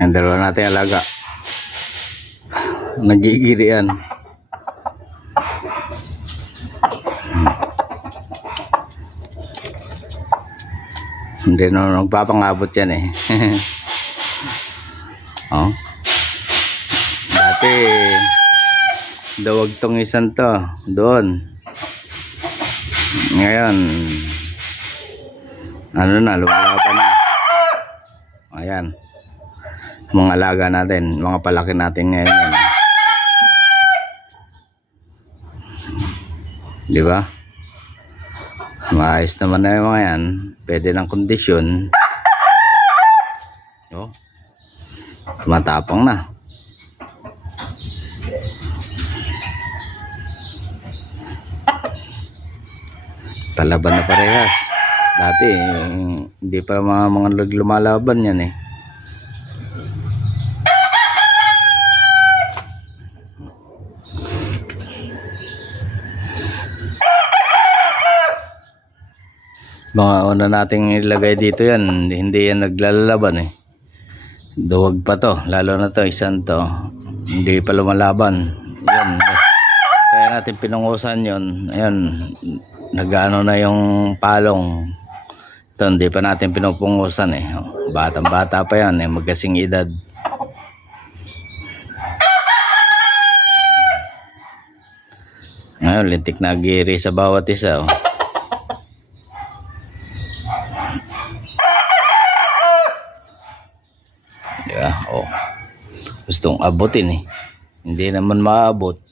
Ang dalawa natin alaga. Nagigirian. Hindi na nagpapangabot yan eh. Oh. Dati dawag tong isang to doon. Ngayon ano na, lumalaban na. Ayan, mga alaga natin, mga palaki natin ngayon yan. Di ba? Maayos naman na yung mga yan. Pwede ng kondisyon. Oh, matapang na. Palaban na parehas. Dati hindi pa mga lumalaban yan eh. Mga una nating ilagay dito yan, hindi yan naglalaban eh. Duwag pa to, lalo na to isang to, hindi pa lumalaban yan. Kaya natin pinungusan yun. Ayan, nagano na yung palong ito, hindi pa natin pinupungusan eh. Batang bata pa yan eh, magkasing edad. Ngayon lintik na giri sa bawat isa oh. Diba? Oh. Gustong abutin eh. Hindi naman maabot.